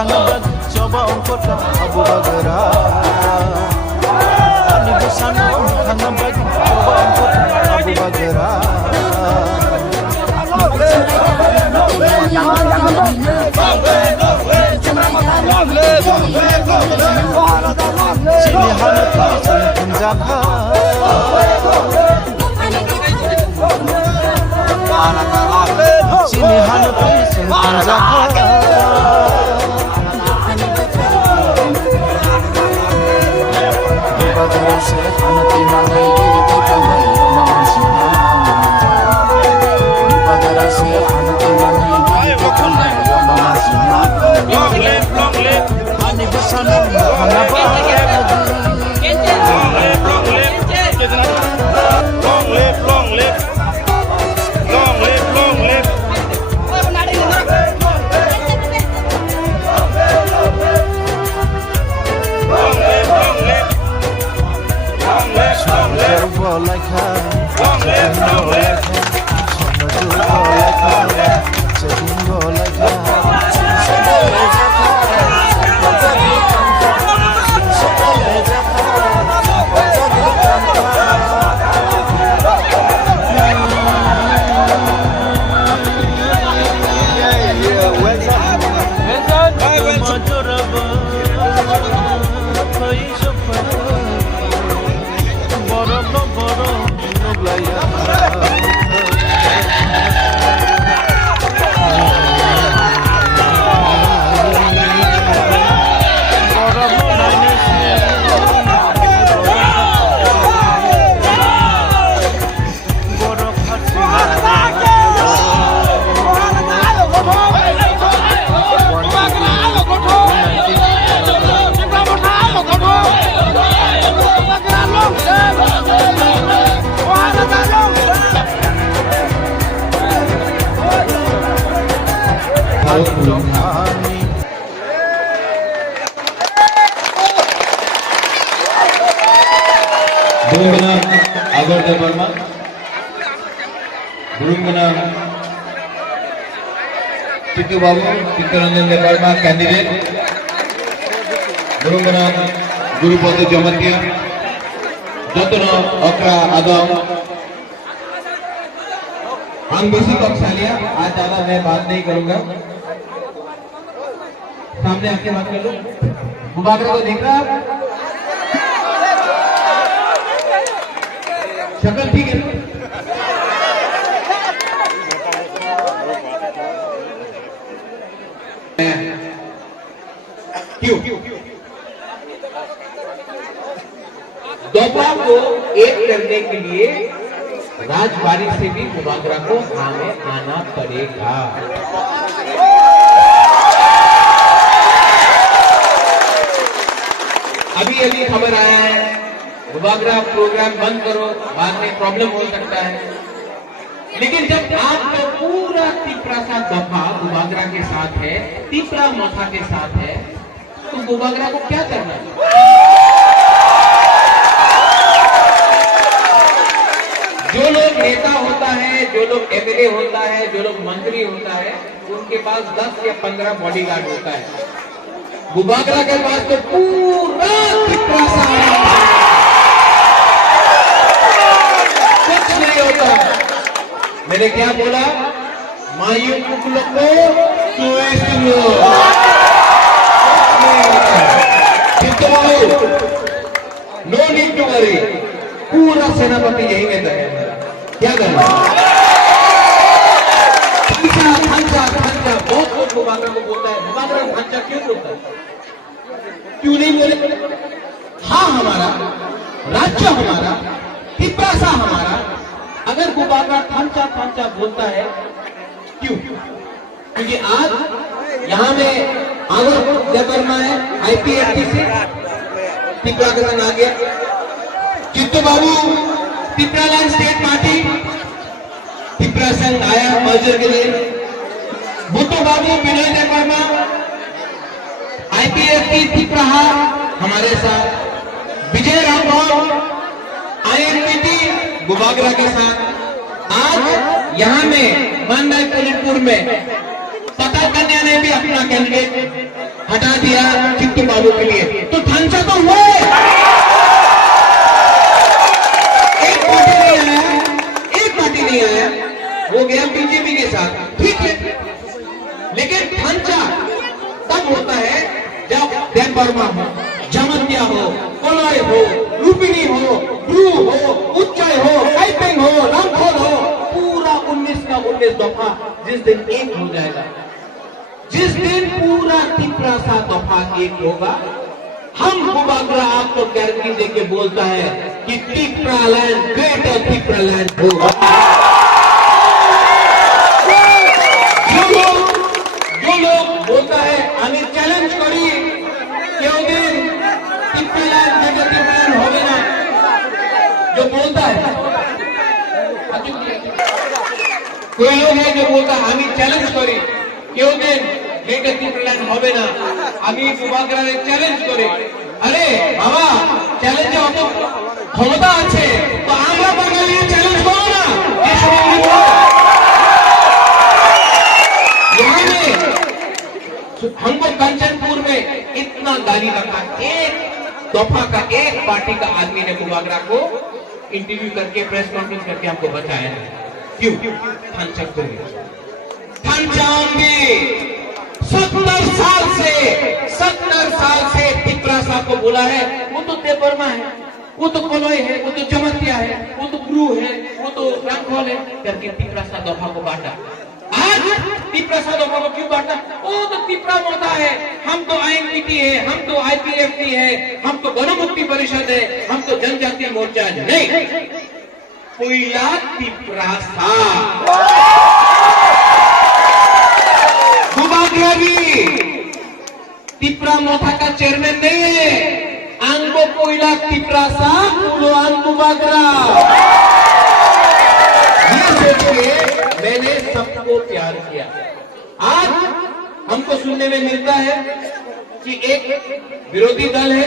Tangan coba ongkota Abu Bagara Ani busana tangan coba ongkota Abu Bagara Sini hanatu penjaga Sini hanatu penjaga Bagara se hanati mangai di tangan mamasina Bagara se hanati mangai di tangan mamasina Long live Ani busana hanaba Long live Burungana Agar Deparma Burungana Chitu Babu Chittaranjan Deparma candidate Burungana Guru Pada Jamatia Jatana Akra Adam हम basic कक्षा लिया आज ज्यादा मैं बात नहीं करूंगा सामने आके बात कर लो मुबारक को देख रहा शक्ल ठीक है क्यों दोपहर को एक करने के लिए राजबाड़ी से भी मुबागरा को हमें आना पड़ेगा। अभी खबर आया है मुबागरा प्रोग्राम बंद करो, बाद में प्रॉब्लम हो सकता है। लेकिन जब आपका पूरा तिपरासा दफा मुबागरा के साथ है, तिपरा मथा के साथ है, तो मुबागरा को क्या करना है? जो लोग नेता होता है, जो लोग एमएलए होता है, जो लोग मंत्री होता है, उनके पास 10 या 15 बॉडीगार्ड होता है। मुबागरा के पास तो पूरा तिपरासा कुछ नहीं होता। मैंने क्या बोला? मायूं कुकुलों को नो नीड टू वरी, पूरा सेनापति यही कहता है क्या करना। बहुत कुछ मुबागरा को बोलता है। मुबागरा ढांचा क्यों बोलता है? क्यों नहीं बोले? हाँ, हमारा राज्य, हमारा तिपरासा हमारा, अगर मुबागरा ढांचा बोलता है क्यों? क्योंकि आज यहाँ में आगर जबरमा है, आईपीएफटी से तिपरा का संग आ गया। चित्तू बाबू तिपरालैंड स्टेट पार्टी तिपरा संघ आया मर्जर के लिए। भुट्टो बाबू विनय देवर्मा आईपीएफटी तिपरा हमारे साथ। विजय रामगौर आईएनपीटी मुबागरा के साथ। आज यहाँ में मनमय पुलितपुर में पता कन्या ने भी अपना कैंडिडेट हटा दिया चिट्टू बाबू के लिए, तो ढांचा तो हुआ है। एक पार्टी नहीं आया, वो गया बीजेपी के साथ, ठीक है, लेकिन ढांचा तब होता है जब देव वर्मा हो, जमतिया हो, कोलॉय हो, रूपिनी हो, ब्रू हो, उच्चय हो, काइपेंग हो, रामखोल हो, पूरा 19 का 19 दफा जिस दिन एक हो जाएगा, जिस दिन पूरा तिपरासा दफा एक होगा, हम बुबागरा आपको गारंटी देके बोलता है कि तिपरालैंड ग्रेटर तिपरालैंड होगा। जो लोग बोलता है हमें चैलेंज करी क्यों दिन तिपरालैंड ग्रेटर तिपरालैंड होगा ना, जो बोलता है, कोई लोग है जो बोलता है हमें चैलेंज करी क्यों दिन ग्रेटर तिपरालैंड হবে না, আমি বুবাগরারে চ্যালেঞ্জ করি। আরে বাবা, চ্যালেঞ্জে অত ক্ষমতা আছে তো আমরা বাঙালি চ্যালেঞ্জ করো না। यहाँ में हमको कंचनपुर में इतना गाली रखा, एक दफा का एक पार्टी का आदमी ने बुबागरा को इंटरव्यू करके प्रेस कॉन्फ्रेंस करके हमको बताया क्यों थानचाओंगे। 70 साल से तिपरासा को बोला है, वो तो देववर्मा है, वो तो कोलॉय है, वो तो जमतिया है, वो तो ब्रू है, वो तो रामखोल है, करके तिपरासा दफा को बांटा। आज तिपरासा दफा को क्यों बांटा? वो तो तिपरा मोता है, हम तो आईएनपीटी है, हम तो आईपीएफटी है, हम तो गणमुक्ति परिषद है, हम तो जनजातीय मोर्चा है। नहीं, कोयला तिपरासा बुबागरा भी तिपरा मोथा का चेयरमैन नहीं है। आंगो कोयला तिपरासा पुलवान बुबागरा, ये सोच के मैंने सबको प्यार किया। आज हमको सुनने में मिलता है कि एक विरोधी दल है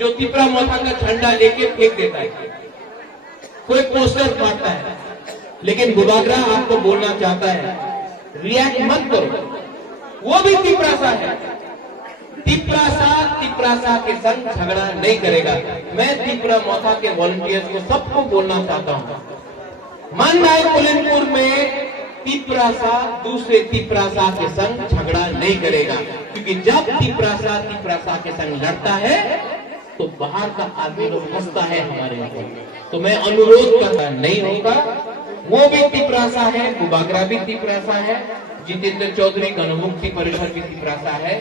जो तिपरा मोथा का झंडा लेके फेंक देता है, कोई पोस्टर मारता है, लेकिन बुबागरा आपको बोलना चाहता है रिएक्ट मत करो, वो भी तिपरासा है। तिपरासा के संग झगड़ा नहीं करेगा। मैं तिपरा मोथा के वॉलंटियर्स को सबको बोलना चाहता हूं, माननायक पुलिनपुर में तिपरासा दूसरे तिपरासा के संग झगड़ा नहीं करेगा, क्योंकि जब तिपरासा के संग लड़ता है तो बाहर का आदमी लोग हंसता है हमारे ऊपर। तो मैं अनुरोध करता नहीं होगा, वो भी तिपरासा है, बुबागरा भी तिपरासा है, जितेंद्र चौधरी गणमुक्ति परिषद भी तिपरासा है,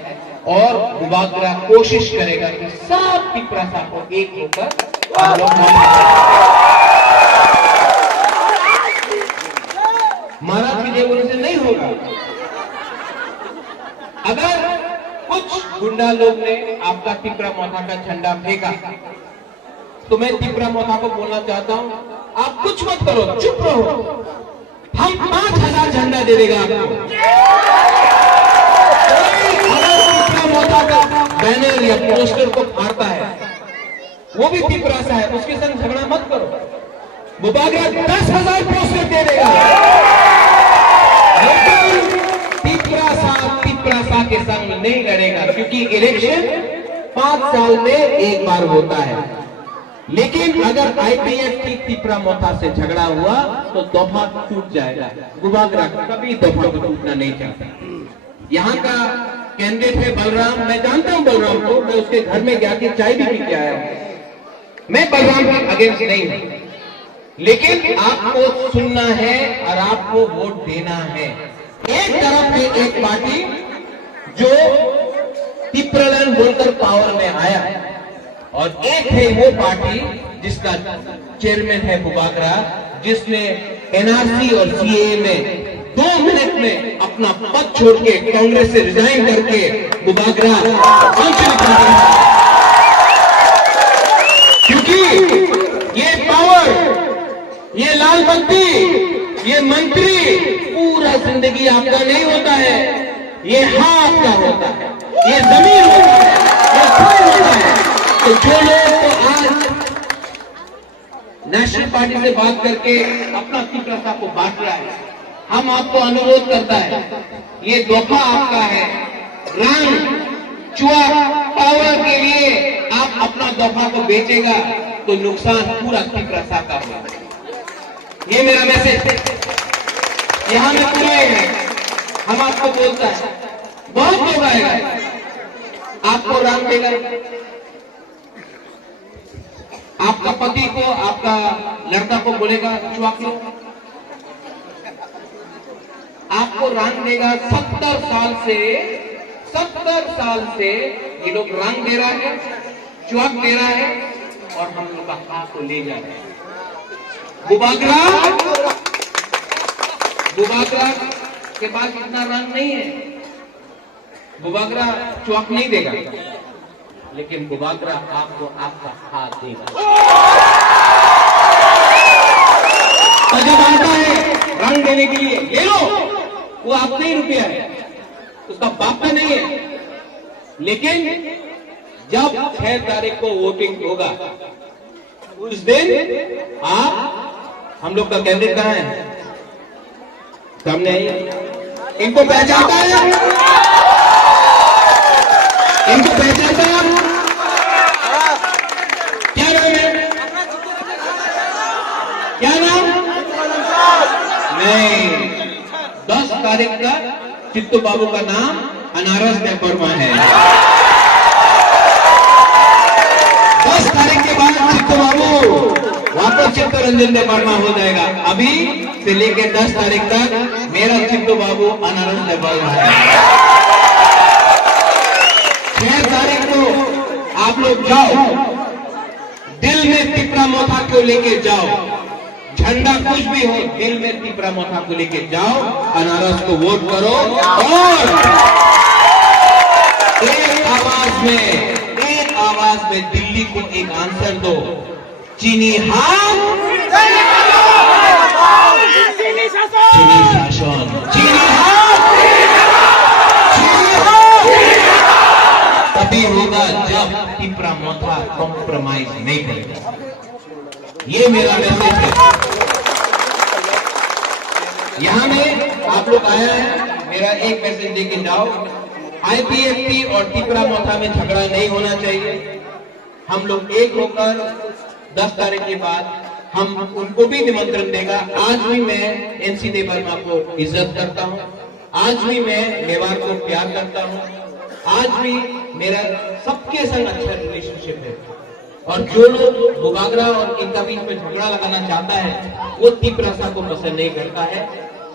और बुबागरा कोशिश करेगा कि सब तिपरासा को एक होकर महाराज विजय बोलने से नहीं होगा। अगर कुछ गुंडा लोग ने आपका तिपरा मोथा का झंडा फेंका तो मैं तिपरा मोथा को बोलना चाहता हूं, आप कुछ मत करो, चुप रहो, हम 5000 झंडा दे देगा आपको। अगर तिपरा मोथा का बैनर या पोस्टर को फाड़ता है, वो भी तिपरासा है, उसके संग झगड़ा मत करो। बुबागरा 10,000 पोस्टर दे देगा, लेकिन तिपरासा के संग नहीं लड़ेगा, क्योंकि इलेक्शन 5 साल में एक बार होता है। लेकिन अगर आईपीएफ की तिपरा मोथा से झगड़ा हुआ तो दफा टूट जाएगा। बुबागरा कभी दफा को टूटना नहीं चाहता। यहाँ का कैंडिडेट है बलराम, मैं जानता हूँ बलराम को, मैं उसके घर में गया कि चाय भी पी के आया हूँ। मैं बलराम के अगेंस्ट नहीं हूँ, लेकिन आपको सुनना है और आपको वोट देना है। एक तरफ है एक पार्टी जो तिपरालैंड बोलकर पावर में आया, और एक है वो पार्टी जिसका चेयरमैन है बुबागरा, जिसने एनआरसी और सीएए में 2 मिनट में अपना पद छोड़ के कांग्रेस से रिजाइन करके बुबागरा क्योंकि ये पावर, ये लाल बत्ती, ये मंत्री पूरा जिंदगी आपका नहीं होता है, ये हाथ का होता है, ये जमीन होता है, ये घर होता है। तो जो लोग तो आज नेशनल पार्टी से बात करके अपना तिपरासा को बांट रहा है, हम आपको अनुरोध करता है, ये दफा आपका है, रंग दफा को बेचेगा तो नुकसान पूरा तिपरासा का होगा। ये मेरा मैसेज है। यहाँ में पूरा है, हम आपको बोलता है, बहुत लोग आएगा आपको रंग देगा, आपका पति को, आपका लड़का को बोलेगा चुआक लो, आपको रंग देगा। 70 साल से ये लोग रंग दे रहा है, चुआक दे रहा है और हम लोग का हाथ को ले जा रहे हैं। बुबागरा के पास इतना रंग नहीं है, बुबागरा चुआक नहीं देगा, लेकिन बुबागरा आपको आपका हाथ देगा। जब आता है रंग देने के लिए, ये लो, वो आपका ही रुपया है, उसका बाप का नहीं है। लेकिन जब 6 तारीख को वोटिंग होगा, उस दिन आप, हम लोग का कैंडिडेट कहां है? सामने आइए। इनको पहचानता है? इनको पहचानता है? क्या नाम है? क्या नाम? नहीं, 10 तारीख का चित्तू बाबू का नाम अनारस देववर्मा है। 10 तारीख के बाद चित्तू बाबू वापस चित्तरंजन देववर्मा हो जाएगा। अभी से लेकर 10 तारीख तक मेरा चित्तू बाबू अनारस देववर्मा है। 6 तारीख को आप लोग जाओ, दिल में तिपरा मोथा को लेके जाओ, झंडा कुछ भी हो, दिल में तिपरा मोथा को लेके जाओ, अनारस को वोट करो और एक आवाज में दिल्ली को एक आंसर दो, चीनी हाथ, चीनी शासन, चीनी हाथ, तभी होगा जब तिपरा मोथा कॉम्प्रोमाइज नहीं करेगा। ये मेरा मैसेज है। यहां में आप लोग आया है, मेरा एक मैसेज देके जाओ, आईपीएफटी और तिपरा मोथा में झगड़ा नहीं होना चाहिए। हम लोग एक होकर 10 तारीख के बाद हम उनको भी निमंत्रण देगा। आज भी मैं एनसी देववर्मा को इज्जत करता हूं, आज भी मैं मेवाड़ को प्यार करता हूं, आज भी मेरा सबके संग अच्छा रिलेशनशिप है। और जो लोग बुबागरा और इनका बीच में झगड़ा लगाना चाहता है, वो तिपरासा को पसंद नहीं करता है।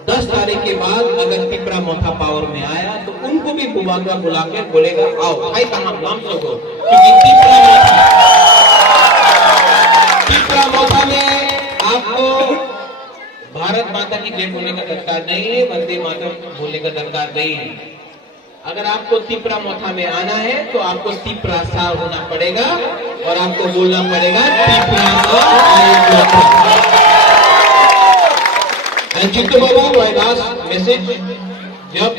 10 तारीख के बाद अगर तिपरा मोथा पावर में आया तो उनको भी बुबागरा बुला के बोलेगा आओ भाई कहां नाम तो हो, क्योंकि तिपरा मोथा में आपको भारत माता की जय बोलने का दरकार नहीं है, वंदे मातरम बोलने का दरकार नहीं है। अगर आपको तिपरा मोथा में आना है तो आपको तिपरासा होना पड़ेगा और आपको बोलना पड़ेगा तिपरासा। चित्तू बाबू माय लास्ट मैसेज, जब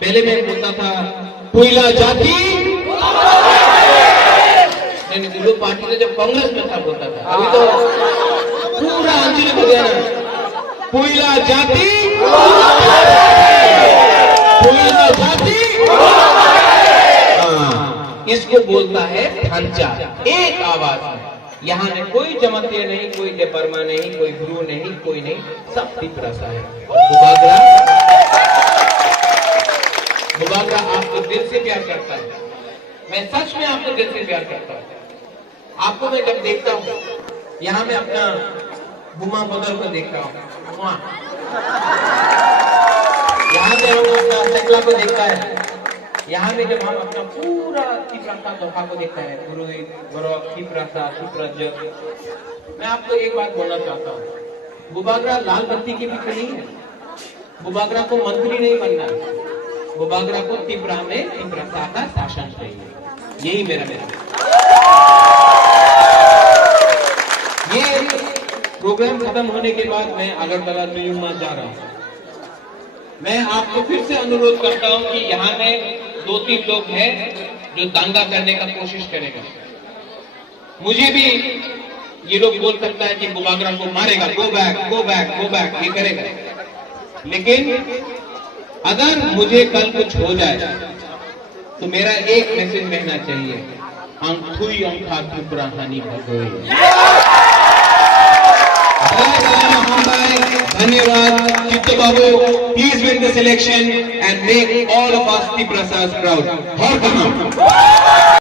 पहले मैं बोलता था पुइला जाति, नहीं पार्टी ने जब कांग्रेस में था बोलता था, अभी तो पूरा आंचलिक हो गया ना, पुइला जाति, पुइला जाति, इसको बोलता है ढांचा, एक आवाज में। यहाँ में कोई जमातिया नहीं, कोई देववर्मा नहीं, कोई गुरु नहीं, कोई नहीं, सब तिपरासा है। बुबागरा आपको दिल से प्यार करता है, मैं सच में आपको दिल से प्यार करता हूँ। आपको मैं जब देखता हूँ, यहाँ में अपना बुमा मदर को देखता हूँ, यहाँ में हम अपना चकला को देखता है, यहाँ में जब हम अपना पूरा तिपरासा दोहा को देखता है, गुरु तिपरासा तिपराजक। मैं आपको एक बात बोलना चाहता हूँ, बुबागरा लाल बत्ती के पीछे नहीं है, बुबागरा को मंत्री नहीं बनना है, बुबागरा को तिपरा में तिपरासा का शासन चाहिए। यही मेरा ये प्रोग्राम खत्म होने के बाद मैं अगरतला न्यूमा जा रहा हूँ। मैं आपको फिर से अनुरोध करता हूँ कि यहाँ में 2-3 लोग हैं जो दंगा करने का कोशिश करेगा। मुझे भी ये लोग बोल सकता है कि बुबागरा को मारेगा, go back go back go back, ये करेगा। लेकिन अगर मुझे कल कुछ हो जाए तो मेरा एक मैसेज रहना चाहिए, अंथुई अंथा ठुकराहानी भगोई। धन्यवाद चित्त बाबू, please win the selection and make all of us Tiprasas proud.